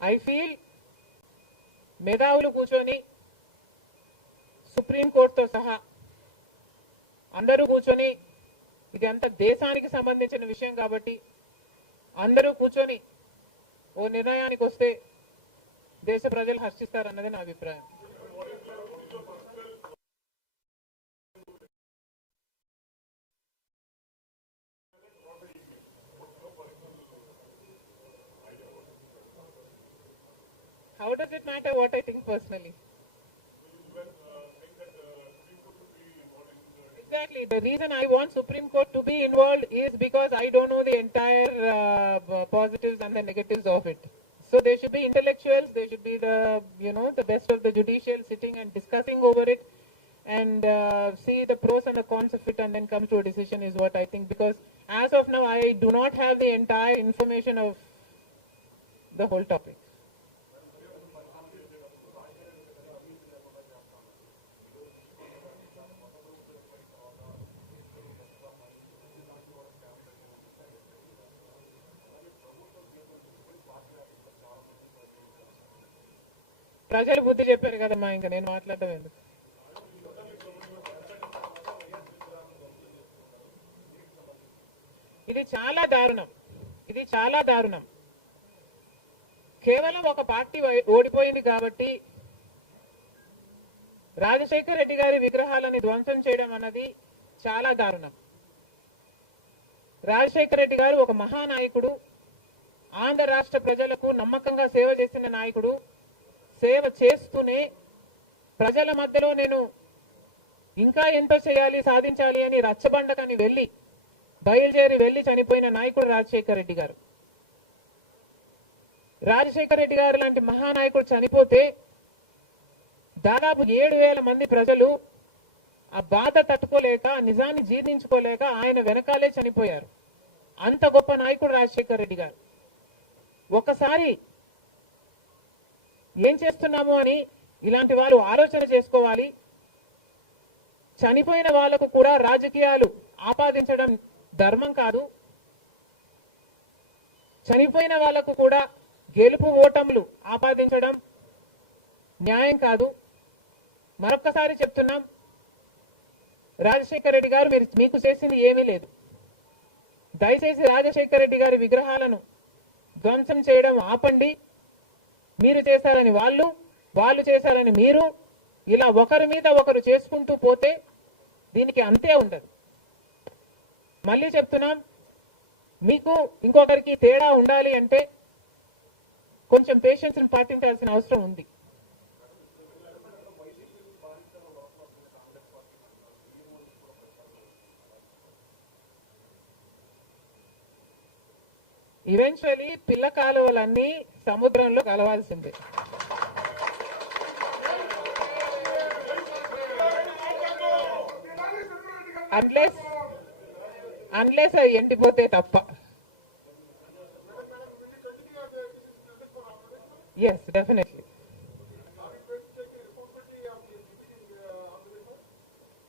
I feel మేధావులు కూర్చొని సుప్రీంకోర్టుతో సహా అందరూ కూర్చొని, ఇది అంత దేశానికి సంబంధించిన విషయం కాబట్టి అందరూ కూర్చొని ఓ నిర్ణయానికి వస్తే దేశ ప్రజలు హర్షిస్తారన్నది నా అభిప్రాయం. How does it matter what I think personally? Exactly. The reason I want Supreme Court to be involved is because I don't know the entire positives and the negatives of it. So there should be intellectuals, there should be the best of the judicial sitting and discussing over it and see the pros and the cons of it and then come to a decision is what I think. Because as of now, I do not have the entire information of the whole topic. ప్రజలు బుద్ధి చెప్పారు కదమ్మా, ఇంకా నేను మాట్లాడటం ఎందుకు. ఇది చాలా దారుణం, ఇది చాలా దారుణం. కేవలం ఒక పార్టీ ఓడిపోయింది కాబట్టి రాజశేఖర రెడ్డి గారి విగ్రహాలను ధ్వంసం చేయడం అన్నది చాలా దారుణం. రాజశేఖర రెడ్డి గారు ఒక మహానాయకుడు, ఆంధ్ర రాష్ట్ర ప్రజలకు నమ్మకంగా సేవ చేసిన నాయకుడు. సేవ చేస్తూనే ప్రజల మధ్యలో నేను ఇంకా ఎంతో చేయాలి, సాధించాలి అని రచ్చబండకని బయలుదేరి వెళ్లి చనిపోయిన నాయకుడు రాజశేఖర రెడ్డి గారు. రాజశేఖర రెడ్డి గారు లాంటి మహానాయకుడు చనిపోతే దాదాపు 7,000 మంది ప్రజలు ఆ బాధ తట్టుకోలేక, నిజాన్ని జీర్ణించుకోలేక ఆయన వెనకాలే చనిపోయారు. అంత గొప్ప నాయకుడు రాజశేఖర రెడ్డి గారు. ఒకసారి ఏం చేస్తున్నాము అని ఇలాంటి వాళ్ళు ఆలోచన చేసుకోవాలి. చనిపోయిన వాళ్లకు కూడా రాజకీయాలు ఆపాదించడం ధర్మం కాదు. చనిపోయిన వాళ్లకు కూడా గెలుపు ఓటములు ఆపాదించడం న్యాయం కాదు. మరొక్కసారి చెప్తున్నాం, రాజశేఖర రెడ్డి గారు మీకు చేసింది ఏమీ లేదు. దయచేసి రాజశేఖర రెడ్డి గారి విగ్రహాలను ధ్వంసం చేయడం ఆపండి. మీరు చేశారని వాళ్ళు చేశారని మీరు, ఇలా ఒకరి మీద ఒకరు చేసుకుంటూ పోతే దీనికి అంతే ఉండదు. మళ్ళీ చెప్తున్నాం, మీకు ఇంకొకరికి తేడా ఉండాలి అంటే కొంచెం పేషెన్స్ పాటించాల్సిన అవసరం ఉంది. ఈవెన్చువలీ పిల్ల కాలువలన్నీ సముద్రంలో కలవాల్సిందే. అన్లెస్ అది ఎండిపోతే తప్ప. Yes, definitely.